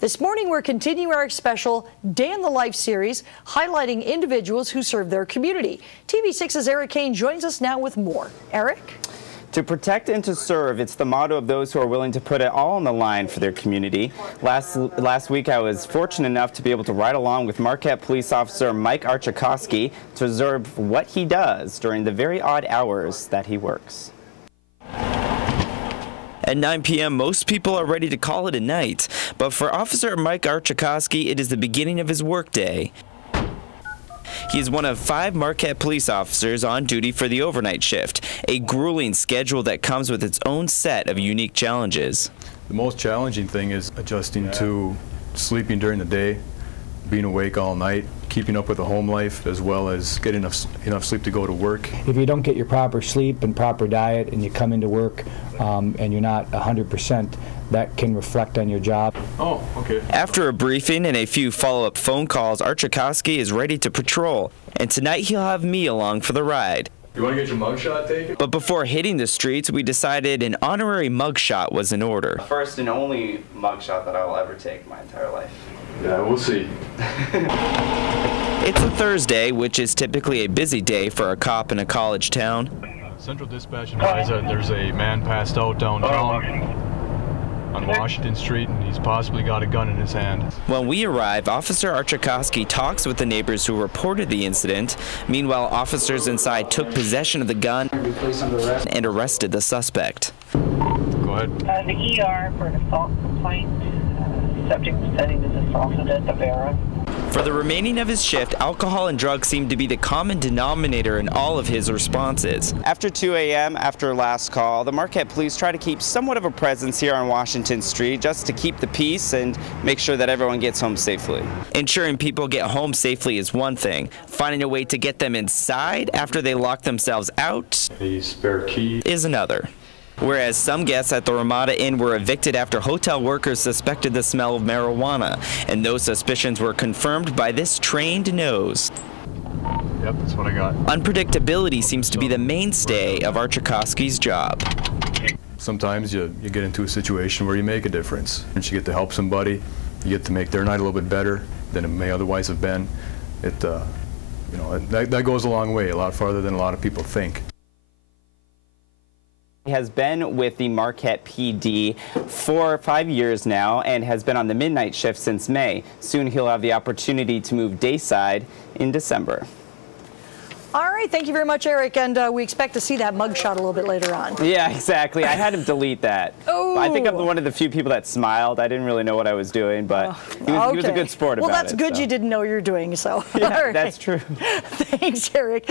This morning, we're continuing our special Day in the Life series, highlighting individuals who serve their community. TV6's Eric Kane joins us now with more. Eric? To protect and to serve, it's the motto of those who are willing to put it all on the line for their community. Last week, I was fortunate enough to be able to ride along with Marquette police officer Mike Archocosky to observe what he does during the very odd hours that he works. At 9 p.m., most people are ready to call it a night, but for Officer Mike Archocosky, it is the beginning of his workday. He is one of 5 Marquette police officers on duty for the overnight shift, a grueling schedule that comes with its own set of unique challenges. The most challenging thing is adjusting to sleeping during the day, being awake all night, keeping up with the home life, as well as getting enough sleep to go to work. If you don't get your proper sleep and proper diet and you come into work and you're not 100%, that can reflect on your job. Oh, okay. After a briefing and a few follow-up phone calls, Archocosky is ready to patrol, and tonight he'll have me along for the ride. You want to get your mugshot taken? But before hitting the streets, we decided an honorary mugshot was in order. First and only mugshot that I will ever take my entire life. Yeah, we'll see. It's a Thursday, which is typically a busy day for a cop in a college town. Central Dispatch advised that there's a man passed out downtown on Washington Street, and he's possibly got a gun in his hand. When we arrive, Officer Archocosky talks with the neighbors who reported the incident. Meanwhile, officers inside took possession of the gun and arrested the suspect. Go ahead. The ER for an assault complaint. Subject setting is assaulted at the Vera. For the remaining of his shift, alcohol and drugs seem to be the common denominator in all of his responses. After 2 a.m., after last call, the Marquette police try to keep somewhat of a presence here on Washington Street just to keep the peace and make sure that everyone gets home safely. Ensuring people get home safely is one thing. Finding a way to get them inside after they lock themselves out A spare key is another. Whereas some guests at the Ramada Inn were evicted after hotel workers suspected the smell of marijuana, and those suspicions were confirmed by this trained nose. Yep, that's what I got. Unpredictability seems to be the mainstay of Archocosky's job. Sometimes you get into a situation where you make a difference. And you get to help somebody, you get to make their night a little bit better than it may otherwise have been. That goes a long way, a lot farther than a lot of people think. He has been with the Marquette PD for 5 years now and has been on the midnight shift since May. Soon he'll have the opportunity to move dayside in December. All right, thank you very much, Eric, and we expect to see that mugshot a little bit later on. Yeah, exactly. I had him delete that. Oh. I think I'm one of the few people that smiled. I didn't really know what I was doing, but he was a good sport about it. Well, that's good you didn't know you're doing so. Yeah, All right. that's true. Thanks, Eric.